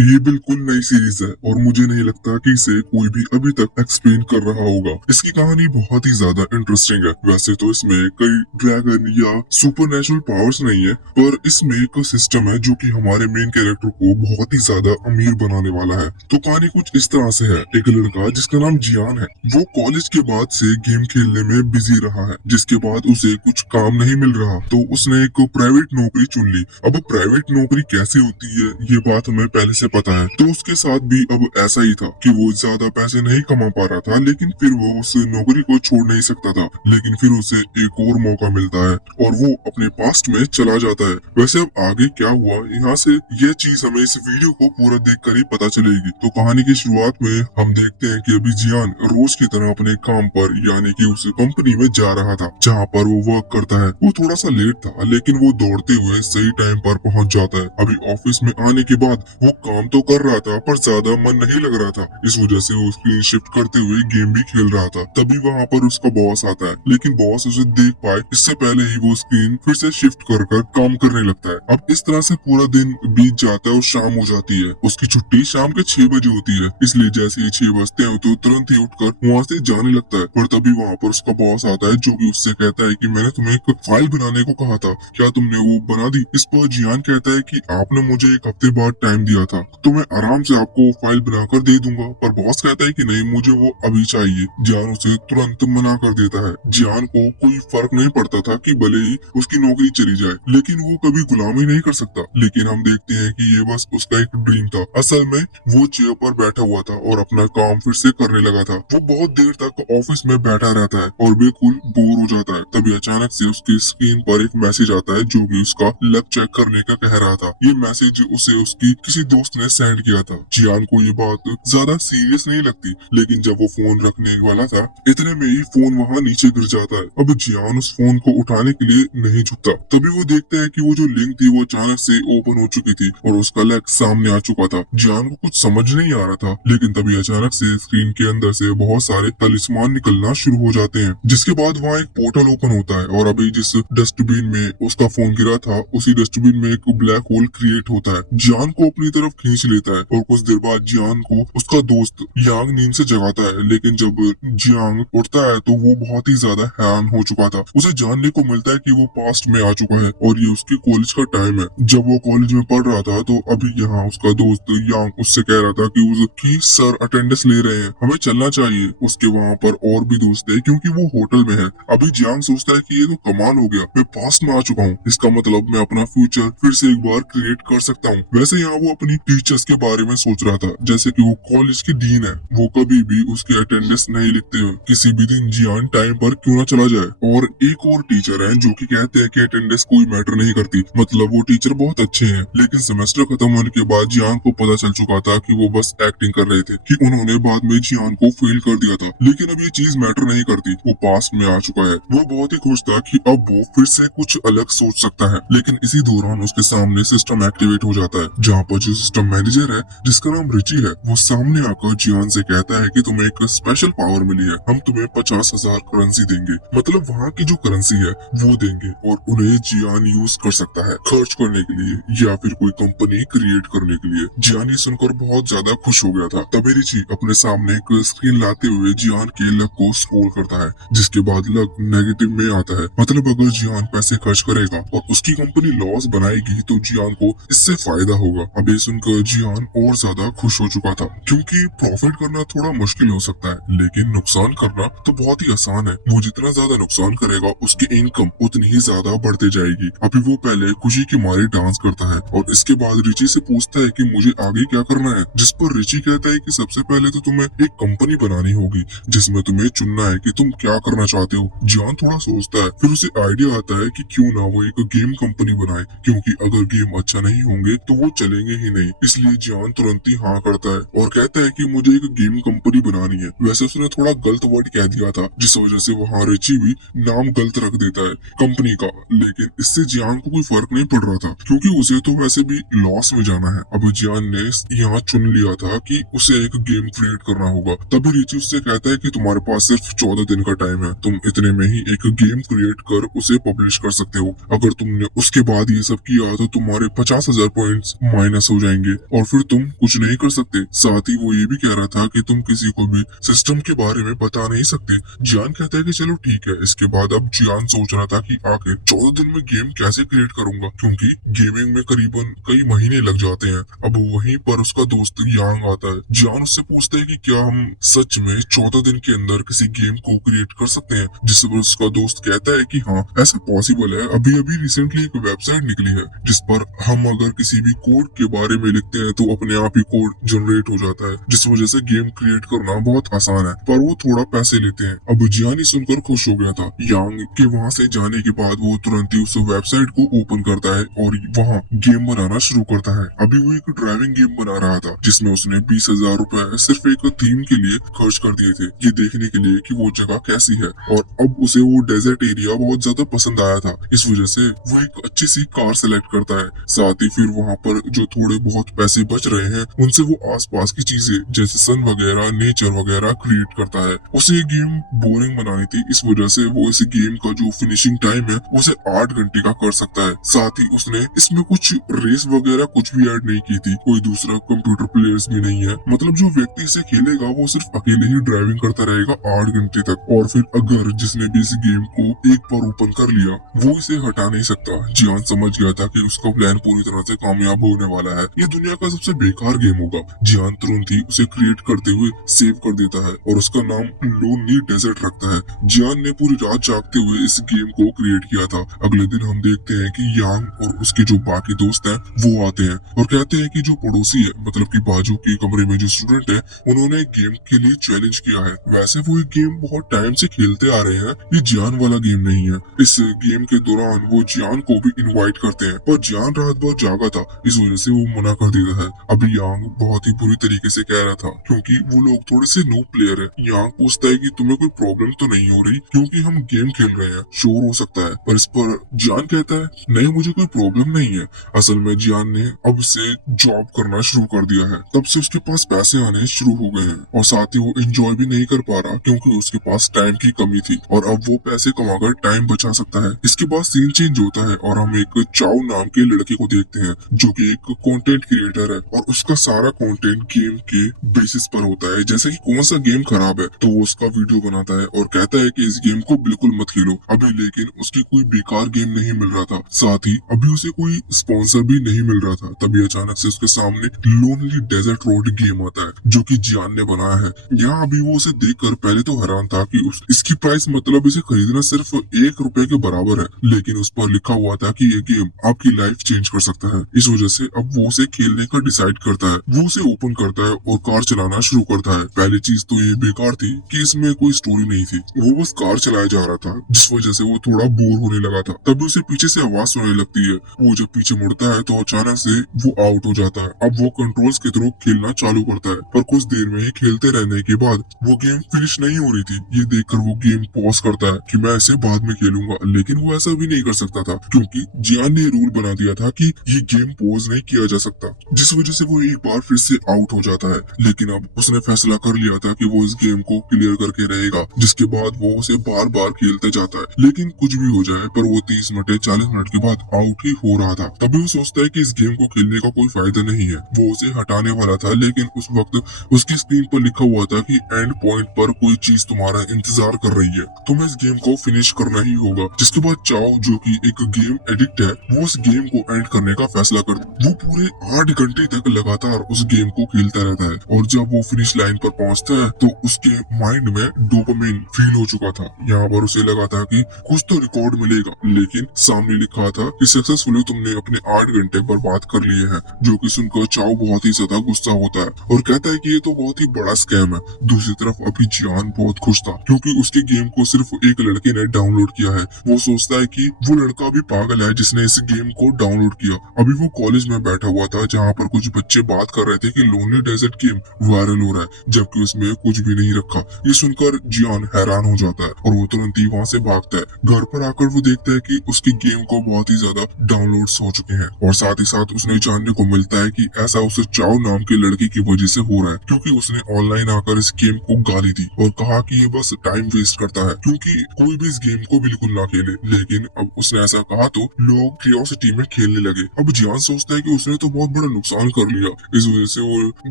ये बिल्कुल नई सीरीज है और मुझे नहीं लगता कि इसे कोई भी अभी तक एक्सप्लेन कर रहा होगा। इसकी कहानी बहुत ही ज्यादा इंटरेस्टिंग है। वैसे तो इसमें कई ड्रैगन या सुपरनेचुरल पावर्स नहीं है, पर इसमें एक सिस्टम है जो कि हमारे मेन कैरेक्टर को बहुत ही ज्यादा अमीर बनाने वाला है। तो कहानी कुछ इस तरह से है। एक लड़का जिसका नाम जियान है, वो कॉलेज के बाद से गेम खेलने में बिजी रहा है, जिसके बाद उसे कुछ काम नहीं मिल रहा, तो उसने एक प्राइवेट नौकरी चुन ली। अब प्राइवेट नौकरी कैसी होती है ये बात हमें पहले से पता है। तो उसके साथ भी अब ऐसा ही था कि वो ज्यादा पैसे नहीं कमा पा रहा था, लेकिन फिर वो उस नौकरी को छोड़ नहीं सकता था। लेकिन फिर उसे एक और मौका मिलता है और वो अपने पास्ट में चला जाता है। वैसे अब आगे क्या हुआ, यहाँ से ये चीज हमें इस वीडियो को पूरा देखकर ही पता चलेगी। तो कहानी की शुरुआत में हम देखते हैं कि अभी जियान रोज की तरह अपने काम पर यानी कि उस कंपनी में जा रहा था जहाँ पर वो वर्क करता है। वो थोड़ा सा लेट था, लेकिन वो दौड़ते हुए सही टाइम पर पहुंच जाता है। अभी ऑफिस में आने के बाद वो काम तो कर रहा था, पर ज्यादा मन नहीं लग रहा था। इस वजह से वो स्क्रीन शिफ्ट करते हुए गेम भी खेल रहा था। तभी वहाँ पर उसका बॉस आता है, लेकिन बॉस उसे देख पाए इससे पहले ही वो स्क्रीन फिर से शिफ्ट कर काम करने लगता है। अब इस तरह से पूरा दिन बीत जाता है और शाम हो जाती है। उसकी छुट्टी शाम के 6 बजे होती है, इसलिए जैसे ही 6 बजते हैं तो तुरंत ही उठकर वहाँ से जाने लगता है। पर तभी वहाँ पर उसका बॉस आता है, जो कि उससे कहता है कि मैंने तुम्हें एक फाइल बनाने को कहा था, क्या तुमने वो बना दी? इस पर जियान कहता है कि आपने मुझे एक हफ्ते बाद टाइम दिया था, तो मैं आराम से आपको फाइल बनाकर दे दूंगा। पर बॉस कहता है कि नहीं, मुझे वो अभी चाहिए। जियान उसे तुरंत मना कर देता है। जियान को कोई फर्क नहीं पड़ता था कि भले ही उसकी नौकरी चली जाए, लेकिन वो कभी गुलामी नहीं कर सकता। लेकिन हम देखते हैं कि ये बस उसका एक ड्रीम था। असल में वो चेयर पर बैठा हुआ था और अपना काम फिर से करने लगा था। वो बहुत देर तक ऑफिस में बैठा रहता है और बिल्कुल बोर हो जाता है। तभी अचानक से उसकी स्क्रीन पर एक मैसेज आता है, जो कि उसका लक चेक करने का कह रहा था। ये मैसेज उसे उसकी किसी दोस्त ने सेंड किया था। जियान को ये बात ज्यादा सीरियस नहीं लगती, लेकिन जब वो फोन रखने वाला था, इतने में ही फोन वहाँ नीचे गिर जाता है। अब जियान उस फोन को उठाने के लिए नहीं झुकता। तभी वो देखता है कि वो जो लिंक थी वो अचानक से ओपन हो चुकी थी और उसका लक सामने आ चुका था। जियान को कुछ समझ नहीं आ रहा था, लेकिन तभी अचानक से स्क्रीन के अंदर से बहुत सारे तलिस्मान निकलना शुरू हो जाते हैं, जिसके बाद वहाँ एक पोर्टल ओपन होता है और अभी जिस डस्टबिन में उसका फोन गिरा था, उसी डस्टबिन में एक ब्लैक होल क्रिएट होता है। जियान को अपनी तरफ खींच लेता है और कुछ देर बाद जियान को उसका दोस्त यांग नींद से जगाता है। लेकिन जब जियांग उठता है तो वो बहुत ही ज्यादा हैरान हो चुका था। उसे जानने को मिलता है कि वो पास्ट में आ चुका है और ये उसके कॉलेज का टाइम है। जब वो कॉलेज में पढ़ रहा था, तो अभी यहाँ उसका दोस्त यांग उससे कह रहा था कि उसकी सर अटेंडेंस ले रहे हैं, हमें चलना चाहिए। उसके वहाँ पर और भी दोस्त है, क्योंकि वो होटल में है। अभी जियांग सोचता है कि ये तो कमाल हो गया, मैं पास्ट में आ चुका हूँ, इसका मतलब मैं अपना फ्यूचर फिर से एक बार क्रिएट कर सकता हूँ। वैसे यहाँ वो अपनी टीचर्स के बारे में सोच रहा था, जैसे कि वो कॉलेज की डीन है, वो कभी भी उसकी अटेंडेंस नहीं लिखते हुए किसी भी दिन जियान टाइम पर क्यों ना चला जाए। और एक और टीचर है जो कि कहते हैं कि अटेंडेंस कोई मैटर नहीं करती, मतलब वो टीचर बहुत अच्छे हैं। लेकिन सेमेस्टर खत्म होने के बाद जियान को पता चल चुका था कि वो बस एक्टिंग कर रहे थे, कि उन्होंने बाद में जियान को फेल कर दिया था। लेकिन अब ये चीज मैटर नहीं करती, वो पास में आ चुका है। वो बहुत ही खुश था कि अब वो फिर से कुछ अलग सोच सकता है। लेकिन इसी दौरान उसके सामने सिस्टम एक्टिवेट हो जाता है, जहाँ पर जो सिस्टम मैनेजर है, जिसका नाम रिची है, वो सामने आकर जियान से कहता है कि तुम्हें एक स्पेशल पावर मिली है, हम तुम्हें 50,000 करेंसी देंगे, मतलब वहाँ की जो करेंसी है वो देंगे, और उन्हें जियान यूज कर सकता है खर्च करने के लिए या फिर कोई कंपनी क्रिएट करने के लिए। जियान ये सुनकर बहुत ज्यादा खुश हो गया था। तभी रिची अपने सामने एक स्क्रीन लाते हुए जियान के लक को स्क्रॉल करता है, जिसके बाद लक नेगेटिव में आता है। मतलब अगर जियान पैसे खर्च करेगा और उसकी कंपनी लॉस बनाएगी तो जियान को इससे फायदा होगा। अब ये सुनकर जियान और ज्यादा खुश हो चुका था, क्योंकि प्रॉफिट करना थोड़ा मुश्किल हो सकता है, लेकिन नुकसान करना तो बहुत ही आसान है। वो जितना ज्यादा नुकसान करेगा उसकी इनकम उतनी ही ज्यादा बढ़ते जाएगी। अभी वो पहले खुशी के मारे डांस करता है और इसके बाद रिची से पूछता है कि मुझे आगे क्या करना है, जिस पर रिची कहता है कि सबसे पहले तो तुम्हें एक कंपनी बनानी होगी, जिसमें तुम्हें चुनना है कि तुम क्या करना चाहते हो। जियान थोड़ा सोचता है, फिर उसे आइडिया आता है कि क्यों ना वो एक गेम कंपनी बनाए, क्योंकि अगर गेम अच्छा नहीं होंगे तो वो चलेंगे ही नहीं। इसलिए जियान तुरंत ही हाँ करता है और कहता है कि मुझे एक गेम कंपनी बनानी है। वैसे उसने थोड़ा गलत वर्ड कह दिया था, जिस वजह से वहाँ रिची भी नाम गलत रख देता है कंपनी का, लेकिन इससे जियान को कोई फर्क नहीं पड़ रहा था, क्योंकि उसे तो वैसे भी लॉस में जाना है। अब जियान ने यहाँ चुन लिया था कि उसे एक गेम क्रिएट करना होगा। तभी रिची उससे कहता है कि तुम्हारे पास सिर्फ 14 दिन का टाइम है, तुम इतने में ही एक गेम क्रिएट कर उसे पब्लिश कर सकते हो। अगर तुमने उसके बाद ये सब किया तो तुम्हारे 50,000 पॉइंट्स माइनस हो जाएंगे जाएंगे और फिर तुम कुछ नहीं कर सकते। साथ ही वो ये भी कह रहा था कि तुम किसी को भी सिस्टम के बारे में बता नहीं सकते। जियान कहता है कि चलो ठीक है। इसके बाद अब जियान सोच रहा था कि आखिर 14 दिन में गेम कैसे क्रिएट करूंगा, क्योंकि गेमिंग में करीबन कई महीने लग जाते हैं। अब वहीं पर उसका दोस्त यांग आता है। जियान उससे पूछता है कि क्या हम सच में 14 दिन के अंदर किसी गेम को क्रिएट कर सकते हैं, जिस पर उसका दोस्त कहता है कि हाँ, ऐसा पॉसिबल है। अभी अभी रिसेंटली एक वेबसाइट निकली है जिस पर हम अगर किसी भी कोड के बारे में लिखते हैं तो अपने आप ही कोड जनरेट हो जाता है, जिस वजह से गेम क्रिएट करना बहुत आसान है, पर वो थोड़ा पैसे लेते हैं। अब जियानी सुनकर खुश हो गया था। यांग के वहाँ से जाने के बाद वो तुरंत ही उस वेबसाइट को ओपन करता है और वहाँ गेम बनाना शुरू करता है। अभी वो एक ड्राइविंग गेम बना रहा था जिसमें उसने 20,000 रुपए सिर्फ एक थीम के लिए खर्च कर दिए थे, ये देखने के लिए कि वो जगह कैसी है। और अब उसे वो डेजर्ट एरिया बहुत ज्यादा पसंद आया था, इस वजह से वो एक अच्छी सी कार सेलेक्ट करता है। साथ ही फिर वहाँ पर जो थोड़े बहुत पैसे बच रहे हैं उनसे वो आसपास की चीजें जैसे सन वगैरह, नेचर वगैरह क्रिएट करता है। उसे ये गेम बोरिंग बनानी थी, इस वजह से वो इस गेम का जो फिनिशिंग टाइम है उसे 8 घंटे का कर सकता है। साथ ही उसने इसमें कुछ रेस वगैरह कुछ भी ऐड नहीं की थी, कोई दूसरा कंप्यूटर प्लेयर्स भी नहीं है। मतलब जो व्यक्ति इसे खेलेगा वो सिर्फ अकेले ही ड्राइविंग करता रहेगा 8 घंटे तक, और फिर अगर जिसने भी इस गेम को एक बार ओपन कर लिया वो इसे हटा नहीं सकता। जियान समझ गया था कि उसका प्लान पूरी तरह से कामयाब होने वाला है, ये दुनिया का सबसे बेकार गेम होगा। जियान तुरंत ही उसे क्रिएट करते हुए सेव कर देता है और उसका नाम लोनली डेजर्ट रखता है। जियान ने पूरी रात जागते हुए इस गेम को क्रिएट किया था। अगले दिन हम देखते हैं कि यांग और उसके जो बाकी दोस्त हैं वो आते हैं और कहते हैं कि जो पड़ोसी है, मतलब कि बाजू के कमरे में जो स्टूडेंट है, उन्होंने गेम के लिए चैलेंज किया है। वैसे वो ये गेम बहुत टाइम से खेलते आ रहे हैं, ये जियान वाला गेम नहीं है। इस गेम के दौरान वो जियान को भी इनवाइट करते हैं, पर जियान रात भर जागा था, इस वजह से वो मना कर देता है। अभी यांग बहुत ही बुरी तरीके से कह रहा था क्योंकि वो लोग थोड़े से नो प्लेयर है। यांग पूछता है कि तुम्हें कोई प्रॉब्लम तो नहीं हो रही, क्योंकि हम गेम खेल रहे हैं, शोर हो सकता है। पर इस पर जियान कहता है नहीं, मुझे कोई प्रॉब्लम नहीं है। असल में जियान ने अब से जॉब करना शुरू कर दिया है, तब से उसके पास पैसे आने शुरू हो गए हैं और साथ ही वो एंजॉय भी नहीं कर पा रहा क्योंकि उसके पास टाइम की कमी थी, और अब वो पैसे कमाकर टाइम बचा सकता है। इसके बाद सीन चेंज होता है और हम एक चाओ नाम के लड़के को देखते हैं जो कि एक कंटेंट क्रिएटर है और उसका सारा कंटेंट गेम के बेसिस पर होता है। जैसे कि कौन सा गेम खराब है तो वो उसका वीडियो बनाता है और कहता है कि इस गेम को बिल्कुल मत खेलो अभी। लेकिन उसकी कोई बेकार गेम नहीं मिल रहा था, साथ ही अभी उसे कोई स्पॉन्सर भी नहीं मिल रहा था। तभी अचानक से उसके सामने लोनली डेजर्ट रोड गेम आता है जो कि जियान ने बनाया है। यहाँ अभी वो उसे देखकर पहले तो हैरान था कि इसकी प्राइस मतलब इसे खरीदना सिर्फ 1 रुपए के बराबर है, लेकिन उस पर लिखा हुआ था कि ये गेम आपकी लाइफ चेंज कर सकता है। इस वजह से अब वो उसे खेलने का डिसाइड करता है। वो उसे ओपन करता है और कार चलाना शुरू करता है। पहली चीज तो ये बेकार थी कि इसमें कोई स्टोरी नहीं थी, वो बस कार चलाया जा रहा था, जिस वजह से वो थोड़ा बोर होने लगा था। तभी उसे पीछे से आवाज सुनाई लगती है। वो जब पीछे मुड़ता है तो अचानक से वो आउट हो जाता है। अब वो कंट्रोल्स के थ्रू खेलना चालू करता है, पर कुछ देर में ही खेलते रहने के बाद वो गेम फिनिश नहीं हो रही थी। ये देखकर वो गेम पॉज करता है कि मैं इसे बाद में खेलूंगा, लेकिन वो ऐसा भी नहीं कर सकता था क्योंकि जियान ने रूल बना दिया था कि ये गेम पॉज नहीं किया जा सकता, जिस वजह से वो एक बार फिर से आउट हो जाता है। लेकिन अब उसने फैसला कर लिया था कि वो इस गेम को क्लियर करके रहेगा, जिसके बाद वो उसे बार बार खेलते जाता है। लेकिन कुछ भी हो जाए पर वो 30 मिनट 40 मिनट के बाद आउट ही हो रहा था। तभी वो सोचता है कि इस गेम को खेलने का कोई फायदा नहीं है। वो उसे हटाने वाला था, लेकिन उस वक्त उसकी स्क्रीन पर लिखा हुआ था कि एंड पॉइंट पर कोई चीज तुम्हारा इंतजार कर रही है, तुम्हें इस गेम को फिनिश करना ही होगा। जिसके बाद चाओ जो कि एक गेम एडिक्ट है, वो उस गेम को एंड करने का फैसला करता। वो पूरे 8 घंटे तक लगातार उस गेम को खेलता रहता है और जब वो फिनिश लाइन पर पहुंचता है तो उसके माइंड में डोपामिन फील हो चुका था। यहाँ पर उसे लगा था कि कुछ तो रिकॉर्ड मिलेगा, लेकिन सामने लिखा था कि सक्सेसफुली तुमने अपने 8 घंटे बर्बाद कर लिए हैं। जो कि सुनकर चाओ बहुत ही ज्यादा गुस्सा होता है और कहता है कि ये तो बहुत ही बड़ा स्कैम है। दूसरी तरफ अभी जियान बहुत खुश था क्योंकि उसके गेम को सिर्फ एक लड़के ने डाउनलोड किया है। वो सोचता है कि वो लड़का भी पागल है जिसने इस गेम को डाउनलोड किया। अभी वो कॉलेज में बैठा हुआ था जहाँ पर कुछ बच्चे बात कर रहे थे कि लोनली डेजर्ट गेम वायरल हो रहा है, जबकि उसमें कुछ भी नहीं रखा। ये सुनकर जियान हैरान हो जाता है और वो तुरंत ही वहाँ से भागता है। घर पर आकर वो देखता है कि उसकी गेम को बहुत ही ज्यादा डाउनलोड्स हो चुके हैं और साथ ही साथ उसने जानने को मिलता है कि ऐसा उसे चाओ नाम के लड़के की वजह से हो रहा है, क्योंकि उसने ऑनलाइन आकर इस गेम को गाली दी और कहा कि ये बस टाइम वेस्ट करता है क्योंकि कोई भी इस गेम को बिल्कुल ना खेले। लेकिन अब उसने ऐसा कहा तो लोग क्यूरियोसिटी में खेलने लगे। अब जियान सोचता है कि उसने तो बहुत बहुत बड़ा नुकसान कर लिया। इस वजह से वो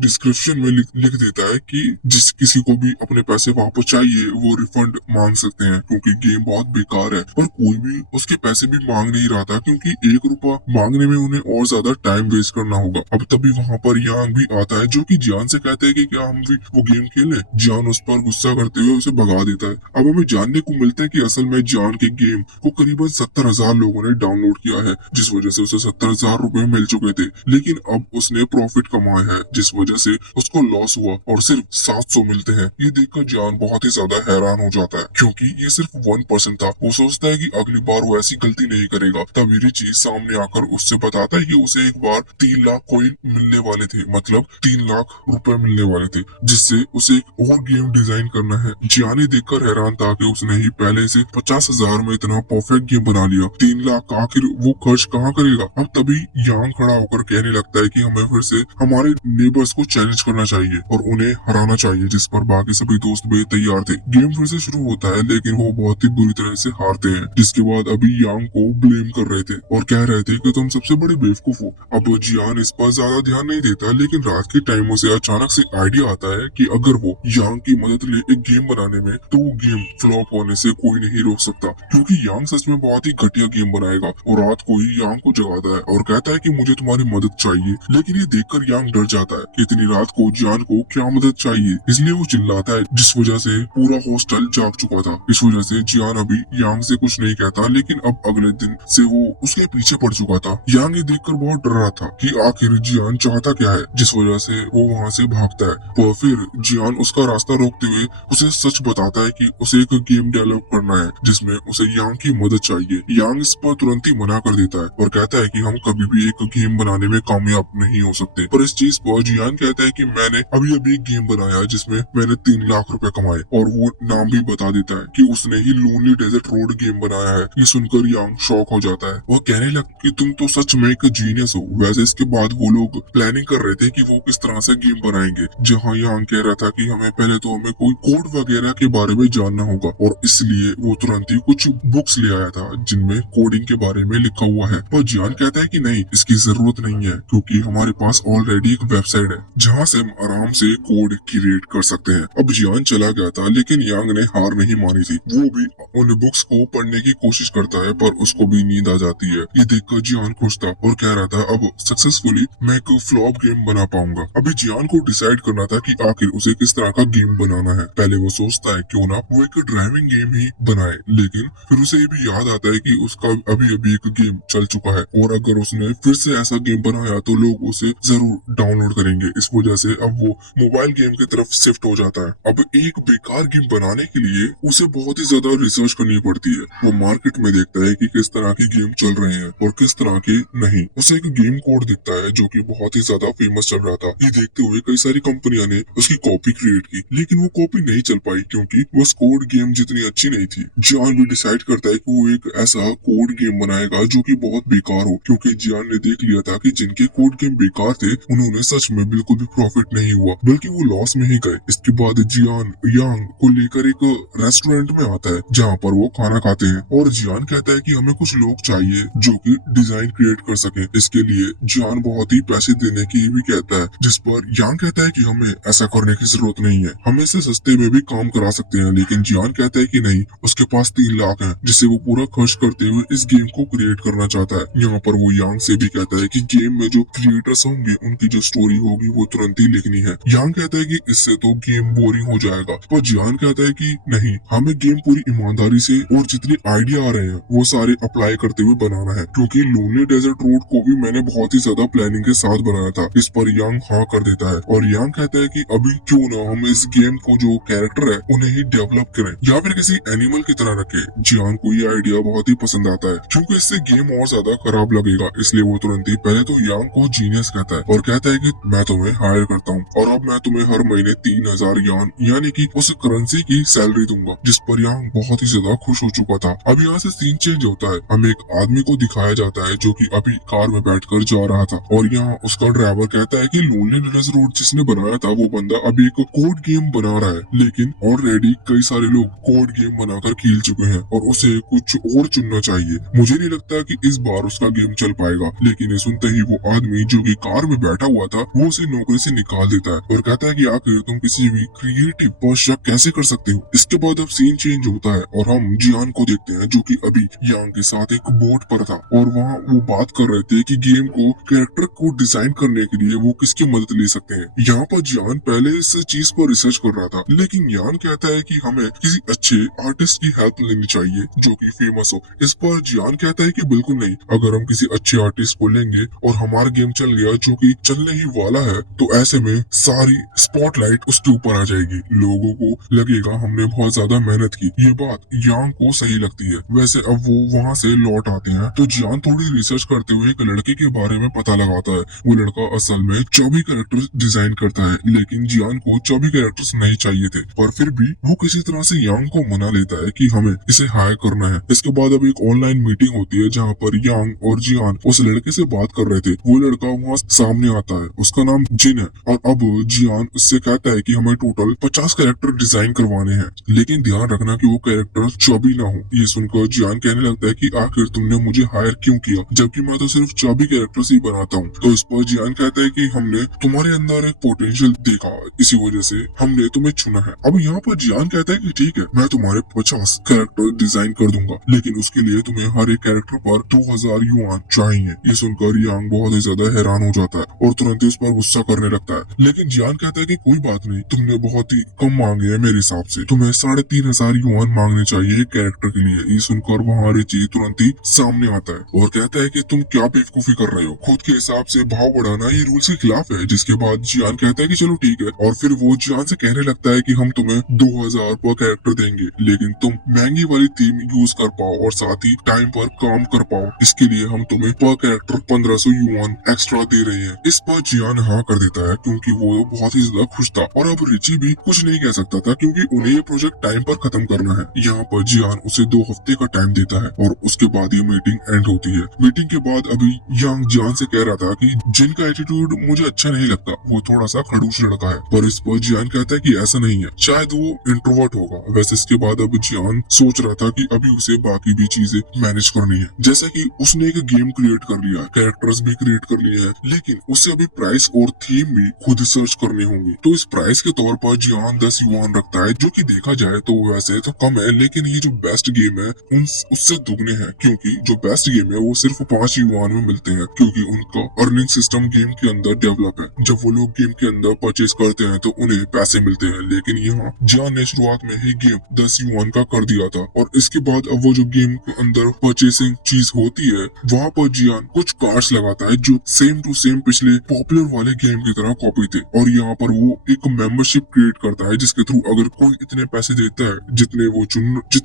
डिस्क्रिप्शन में लिख देता है कि जिस किसी को भी अपने पैसे वापस चाहिए वो रिफंड मांग सकते हैं, क्योंकि गेम बहुत बेकार है। पर कोई भी उसके पैसे भी मांग नहीं रहा था, क्योंकि 1 रुपया मांगने में उन्हें और ज्यादा टाइम वेस्ट करना होगा। अब तभी वहाँ पर यांग भी आता है, जो कि जियान से कहते हैं कि क्या हम भी वो गेम खेलें। जियान उस पर गुस्सा करते हुए उसे भगा देता है। अब हमें जानने को मिलता है कि असल में जियान के गेम को करीबन 70,000 लोगों ने डाउनलोड किया है, जिस वजह से उसे 70,000 रुपए मिल चुके थे। लेकिन अब उसने प्रॉफिट कमाया है, जिस वजह से उसको लॉस हुआ और सिर्फ 700 मिलते हैं। ये देखकर जियान बहुत ही ज्यादा हैरान हो जाता है, क्योंकि ये सिर्फ 1% था। वो सोचता है कि अगली बार वो ऐसी गलती नहीं करेगा। तभी रिची सामने आकर उससे बताता है कि उसे एक बार 3 लाख कॉइन मिलने वाले थे, मतलब 3 लाख रुपए मिलने वाले थे, जिससे उसे एक और गेम डिजाइन करना है। जियान देखकर हैरान था कि उसने ही पहले से 50,000 में इतना परफेक्ट गेम बना लिया। 3 लाख आखिर वो खर्च कहाँ करेगा। अब तभी यांग खड़ा होकर कहने लगता है कि हमें फिर से हमारे नेबर्स को चैलेंज करना चाहिए और उन्हें हराना चाहिए, जिस पर बाकी सभी दोस्त भी तैयार थे। गेम फिर से शुरू होता है, लेकिन वो बहुत ही बुरी तरह से हारते हैं, जिसके बाद अभी यांग को ब्लेम कर रहे थे और कह रहे थे कि तुम सबसे बड़े बेवकूफ हो। अब जियान इस पर ज्यादा ध्यान नहीं देता, लेकिन रात के टाइम उसे अचानक से आइडिया आता है कि अगर वो यांग की मदद ले एक गेम बनाने में, तो वो गेम फ्लॉप होने से कोई नहीं रोक सकता, क्योंकि यांग सच में बहुत ही घटिया गेम बनाएगा। और रात को ही यांग को जगाता है और कहता है कि मुझे तुम्हारी मदद चाहिए। लेकिन ये देखकर यांग डर जाता है कि इतनी रात को जियान को क्या मदद चाहिए, इसलिए वो चिल्लाता है, जिस वजह से पूरा हॉस्टल जाग चुका था। इस वजह से जियान अभी यांग से कुछ नहीं कहता, लेकिन अब अगले दिन से वो उसके पीछे पड़ चुका था। यांग ये देखकर बहुत डर रहा था कि आखिर जियान चाहता क्या है, जिस वजह से वो वहाँ से भागता है। तो फिर जियान उसका रास्ता रोकते हुए उसे सच बताता है कि उसे एक गेम डेवलप करना है, जिसमें उसे यांग की मदद चाहिए। यांग इस पर तुरंत ही मना कर देता है और कहता है कि हम कभी भी एक गेम बनाने में कामयाब नहीं हो सकते। पर इस चीज पर जियान कहता है कि मैंने अभी अभी एक गेम बनाया जिसमें मैंने 3 लाख रुपए कमाए, और वो नाम भी बता देता है कि उसने ही लोनली डेजर्ट रोड गेम बनाया है। ये सुनकर यांग शॉक हो जाता है। वह कहने लगा कि तुम तो सच में एक जीनियस हो। वैसे इसके बाद वो लोग प्लानिंग कर रहे थे कि वो किस तरह से गेम बनाएंगे, जहाँ यांग कह रहा था कि हमें पहले तो हमें कोई कोड वगैरह के बारे में जानना होगा, और इसलिए वो तुरंत ही कुछ बुक्स ले आया था जिनमें कोडिंग के बारे में लिखा हुआ है। पर जियान कहता है कि नहीं, इसकी जरूरत नहीं है, क्योंकि हमारे पास ऑलरेडी एक वेबसाइट है जहाँ से हम आराम से कोड क्रिएट कर सकते हैं। अब जियान चला गया था, लेकिन यांग ने हार नहीं मानी थी। वो भी उन बुक्स को पढ़ने की कोशिश करता है, पर उसको भी नींद आ जाती है। ये देखकर जियान खुश था और कह रहा था अब सक्सेसफुली मैं एक फ्लॉप गेम बना पाऊंगा। अभी जियान को डिसाइड करना था कि आखिर उसे किस तरह का गेम बनाना है। पहले वो सोचता है क्यों ना वो एक ड्राइविंग गेम ही बनाए, लेकिन फिर उसे ये भी याद आता है कि उसका अभी अभी एक गेम चल चुका है, और अगर उसने फिर से ऐसा गेम बनाया तो लोग उसे जरूर डाउनलोड करेंगे। इस वजह से अब वो मोबाइल गेम की तरफ शिफ्ट हो जाता है। अब एक बेकार गेम बनाने के लिए उसे बहुत ही ज्यादा रिसर्च करनी पड़ती है। वो मार्केट में देखता है कि किस तरह के गेम चल रहे हैं और किस तरह के नहीं। उसे एक गेम कोड दिखता है जो कि बहुत ही ज्यादा फेमस चल रहा था। ये देखते हुए कई सारी कंपनियां ने उसकी कॉपी क्रिएट की, लेकिन वो कॉपी नहीं चल पाई क्योंकि वो कोड गेम जितनी अच्छी नहीं थी। जियान भी डिसाइड करता है कि वो एक ऐसा कोड गेम बनाएगा जो कि बहुत बेकार हो, क्योंकि जियान ने देख लिया था कि जिनके कोड गेम बेकार थे उन्होंने सच में बिल्कुल भी प्रॉफिट नहीं हुआ, बल्कि वो लॉस में ही गए। इसके बाद जियान यांग को लेकर एक रेस्टोरेंट में आता है जहाँ पर वो खाना खाते हैं, और जियान कहता है कि हमें कुछ लोग चाहिए जो कि डिजाइन क्रिएट कर सके। इसके लिए जियान बहुत ही पैसे देने की भी कहता है, जिस पर यांग कहता है कि हमें ऐसा करने की जरूरत नहीं है, हम इसे सस्ते में भी काम करा सकते हैं। लेकिन जियान कहता है कि नहीं, उसके पास 3 लाख है जिसे वो पूरा खर्च करते हुए इस गेम को क्रिएट करना चाहता है। यहाँ पर वो यांग से भी कहता है कि गेम में जो क्रिएटर्स होंगे उनकी जो स्टोरी होगी वो तुरंत ही लिखनी है। यांग कहता है कि इससे तो गेम बोरिंग हो जाएगा, पर जियान कहता है कि नहीं, हमें गेम पूरी ईमानदारी से और जितने आइडिया आ रहे हैं वो सारे अप्लाई करते हुए बनाना है, क्योंकि लोनली डेजर्ट रोड को भी मैंने बहुत ही ज्यादा प्लानिंग के साथ बनाया था। इस पर यांग हाँ कर देता है, और यांग कहता है कि अभी क्यों ना हम इस गेम को जो कैरेक्टर है उन्हें ही डेवलप करें या फिर किसी एनिमल की तरह रखे। जियान को ये आइडिया बहुत ही पसंद आता है, क्योंकि इससे गेम और ज्यादा खराब लगेगा। इसलिए वो तुरंत ही पहले तो यांग को जीनियस कहता है और कहता है कि मैं तुम्हें हायर करता हूँ और अब मैं तुम्हें हर महीने 3,000 यान यानी कि उस करेंसी की सैलरी दूंगा, जिस पर यांग बहुत ही ज्यादा खुश हो चुका था। अब यहाँ से सीन चेंज होता है, हमें एक आदमी को दिखाया जाता है जो कि अभी कार में बैठकर जा रहा था, और यहाँ उसका ड्राइवर कहता है कि लोनली डेजर्ट रोड जिसने बनाया था वो बंदा अभी एक कोड गेम बना रहा है, लेकिन ऑलरेडी कई सारे लोग कोड गेम बनाकर खेल चुके हैं और उसे कुछ और चुनना चाहिए। मुझे नहीं लगता कि इस बार उसका गेम चल पाएगा। लेकिन ये सुनते ही वो आदमी जो कि कार में बैठा हुआ था वो उसे नौकरी से निकाल देता है और कहता है कि आखिर तुम किसी भी क्रिएटिव पर शक कैसे कर सकते हो। इसके बाद अब सीन चेंज होता है और हम जियान को देखते हैं जो कि अभी यांग के साथ एक बोट पर था और वहाँ वो बात कर रहे थे कि गेम को कैरेक्टर को डिजाइन करने के लिए वो किसकी मदद ले सकते हैं। यहाँ पर जियान पहले इस चीज पर रिसर्च कर रहा था लेकिन यान कहता है कि हमें किसी अच्छे आर्टिस्ट की हेल्प लेनी चाहिए जो कि फेमस हो। इस पर जियान कहता है कि बिल्कुल नहीं, अगर हम किसी अच्छे आर्टिस्ट को लेंगे और हमारा गेम चल गया जो कि चलने ही वाला है तो ऐसे में सारी स्पॉटलाइट उसके ऊपर आ जाएगी, लोगों को लगेगा हमने बहुत ज्यादा मेहनत की। ये बात यांग को सही लगती है। वैसे अब वो वहाँ से लौट आते हैं तो जियान थोड़ी रिसर्च करते हुए एक लड़के के बारे में पता लगाता है। वो लड़का असल में 24 कैरेक्टर्स डिजाइन करता है लेकिन जियान को 24 कैरेक्टर्स नहीं चाहिए थे, पर फिर भी वो किसी तरह से यांग को मना लेता है कि हमें इसे हायर करना है। इसके बाद अब एक ऑनलाइन मीटिंग होती है जहाँ पर यांग और जियान उस लड़के से बात कर रहे थे। वो लड़का वहाँ सामने आता है, उसका नाम जिन है और अब जियान उससे कहता है कि हमें टोटल 50 कैरेक्टर डिजाइन करवाने हैं लेकिन ध्यान रखना कि वो कैरेक्टर 24 ना हो। ये सुनकर जियान कहने लगता है कि आखिर तुमने मुझे हायर क्यों किया जबकि मैं तो सिर्फ 24 कैरेक्टर्स ही बनाता हूँ। तो इस पर जियान कहता है कि हमने तुम्हारे अंदर एक पोटेंशियल देखा, इसी वजह से हमने तुम्हें चुना है। अब यहाँ पर जियान कहता है कि ठीक है, मैं तुम्हारे 50 कैरेक्टर डिजाइन कर दूंगा लेकिन उसके लिए तुम्हें हर एक कैरेक्टर पर 2000 युआन चाहिए। ये सुनकर यांग बहुत ही ज्यादा हैरान हो जाता है और तुरंत ही उस पर गुस्सा करने लगता है लेकिन जियान कहता है कि कोई बात नहीं, तुमने बहुत ही कम मांगे हैं मेरे हिसाब से, तुम्हें 3500 युआन मांगने चाहिए एक कैरेक्टर के लिए। ये सुनकर वहाँ रिची तुरंत ही सामने आता है और कहता है कि तुम क्या बेवकूफी कर रहे हो, खुद के हिसाब से भाव बढ़ाना ये रूल्स के खिलाफ है। जिसके बाद जियान कहता है कि चलो ठीक है और फिर वो जियान से कहने लगता है कि हम तुम्हें 2000 पर कैरेक्टर देंगे लेकिन तुम महंगी वाली थीम यूज कर पाओ और साथ ही टाइम पर काम कर पाओ, इसके लिए हम तुम्हें पर कैरेक्टर 1500 युआन एक्स्ट्रा दे रहे हैं। इस पर जियान हाँ कर देता है क्योंकि वो बहुत ही ज्यादा खुश था और अब रिची भी कुछ नहीं कह सकता था क्योंकि उन्हें ये प्रोजेक्ट टाइम पर खत्म करना है। यहाँ पर जियान उसे 2 हफ्ते का टाइम देता है और उसके बाद ये मीटिंग एंड होती है। मीटिंग के बाद अभी यांग जियान से कह रहा था कि जिन का एटीट्यूड मुझे अच्छा नहीं लगता, वो थोड़ा सा खड़ूस लड़का है, पर इस पर जियान कहता है कि ऐसा नहीं है, शायद वो इंट्रोवर्ट होगा। वैसे इसके बाद अब जियान सोच रहा था कि अभी उसे बाकी भी चीजें मैनेज करनी है, जैसे कि उसने एक गेम क्रिएट कर लिया, कैरेक्टर्स भी क्रिएट कर लिए हैं लेकिन उसे अभी प्राइस और थीम भी खुद सर्च करनी होंगी। तो इस प्राइस के तौर पर जियान 10 युआन रखता है जो कि देखा जाए तो वैसे तो कम है लेकिन ये जो बेस्ट गेम है उससे दुगने हैं क्योंकि जो बेस्ट गेम है वो सिर्फ 5 युआन में मिलते हैं क्योंकि उनका अर्निंग सिस्टम गेम के अंदर डेवलप है। जब वो लोग गेम के अंदर परचेज करते हैं तो उन्हें पैसे मिलते हैं लेकिन यहाँ जियान ने शुरुआत में ही गेम 10 युआन का कर दिया था और इसके बाद अब वो जो गेम के अंदर परचेसिंग चीज होती है वहाँ पर जियान कुछ कार्ड्स लगाता है जो सेम टू सेम पिछले पॉपुलर वाले गेम की तरह कॉपी थे और यहाँ पर वो एक मेंबरशिप क्रिएट करता है जिसके थ्रू अगर कोई इतने पैसे देता है जितने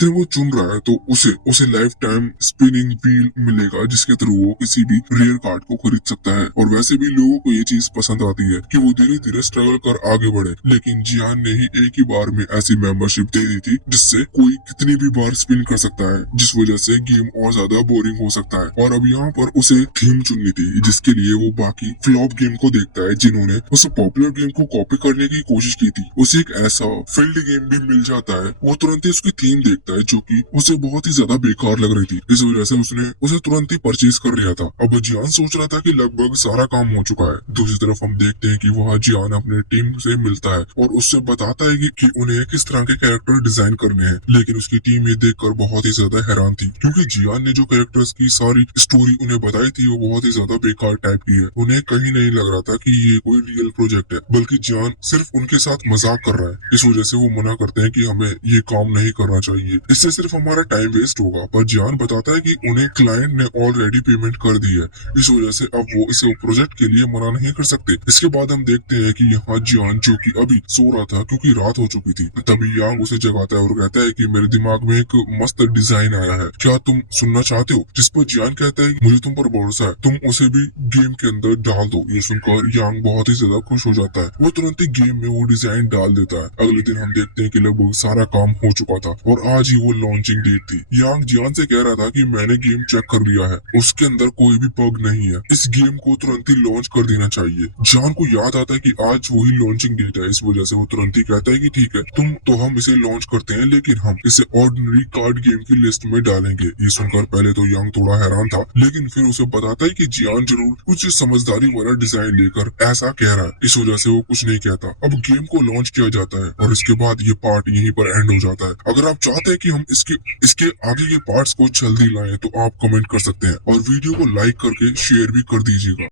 वो चुन रहा है तो उसे लाइफ टाइम स्पिनिंग व्हील मिलेगा जिसके थ्रू वो किसी भी रेयर कार्ड को खरीद सकता है। और वैसे भी लोगों को ये चीज पसंद आती है कि वो धीरे धीरे स्ट्रगल कर आगे बढ़े लेकिन जियान ने ही एक ही बार में ऐसी मेंबरशिप दे दी थी जिससे कोई कितनी भी बार स्पिन कर सकता है, जिस वजह से गेम और ज्यादा बोरिंग हो सकता है। और अब यहाँ पर उसे थीम चुननी थी जिसके लिए वो बाकी फ्लॉप गेम को देखता है जिन्होंने उस पॉपुलर गेम को कॉपी करने की कोशिश की थी। उसे एक ऐसा फील्ड गेम भी मिल जाता है, वो तुरंत ही उसकी थीम देखता है जो कि उसे बहुत ही ज्यादा बेकार लग रही थी। इस वजह से उसने उसे तुरंत ही परचेज कर लिया था। अब जियान सोच रहा था कि लगभग सारा काम हो चुका है। दूसरी तरफ हम देखते हैं कि वह जियान अपने टीम से मिलता है और उससे बताता है कि उन्हें किस तरह के कैरेक्टर डिजाइन करने हैं लेकिन उसकी टीम ये देखकर बहुत ही ज्यादा हैरान थी क्योंकि जियान ने जो कैरेक्टर्स की सारी स्टोरी उन्हें बताई थी वो बहुत ही ज्यादा बेकार टाइप की है। उन्हें कहीं नहीं लग रहा था कि ये कोई रियल प्रोजेक्ट है बल्कि जियान सिर्फ उनके साथ मजाक कर रहा है। इस वजह से वो मना करते हैं कि हमें ये काम नहीं करना चाहिए, इससे सिर्फ हमारा टाइम वेस्ट होगा। पर जियान बताता है कि उन्हें क्लाइंट ने ऑलरेडी पेमेंट कर दी है, इस वजह से अब वो इस प्रोजेक्ट के लिए मना नहीं कर सकते। इसके बाद हम देखते हैं कि यहाँ जियान जो कि अभी सो रहा था क्योंकि रात हो चुकी थी, तभी यांग उसे जगाता है और कहता है कि मेरे दिमाग में एक मस्त डिजाइन आया है, क्या तुम सुनना चाहते हो? जिस पर जियान कहता है मुझे तुम पर भरोसा है, तुम उसे भी गेम के अंदर डाल दो। ये सुनकर यांग बहुत ही ज्यादा खुश हो जाता है, वो तुरंत ही गेम में वो डिजाइन डाल देता है। अगले दिन हम देखते हैं कि लगभग सारा काम हो चुका था और आज ही वो लॉन्चिंग डेट थी। यांग जियान से कह रहा था कि मैंने गेम चेक कर लिया है, उसके अंदर कोई भी बग नहीं है, इस गेम को तुरंत ही लॉन्च कर देना चाहिए। जियान को याद आता है कि आज वही लॉन्चिंग डेट है, इस वजह से वो तुरंत ही कहता है कि ठीक है तुम तो हम इसे लॉन्च करते हैं लेकिन हम इसे ऑर्डिनरी कार्ड गेम की लिस्ट में डालेंगे। ये सुनकर पहले तो यांग थोड़ा हैरान था लेकिन फिर उसे बताता है कि जियान जरूर कुछ समझदारी वाला डिजाइन लेकर ऐसा कह रहा है, इस वजह से वो कुछ नहीं कहता। अब गेम को लॉन्च किया जाता है और इसके बाद ये पार्ट यहीं पर एंड हो जाता है। अगर आप चाहते हैं कि हम इसके इसके आगे के पार्ट्स को जल्दी लाएं तो आप कमेंट कर सकते हैं और वीडियो को लाइक करके शेयर भी कर दीजिएगा।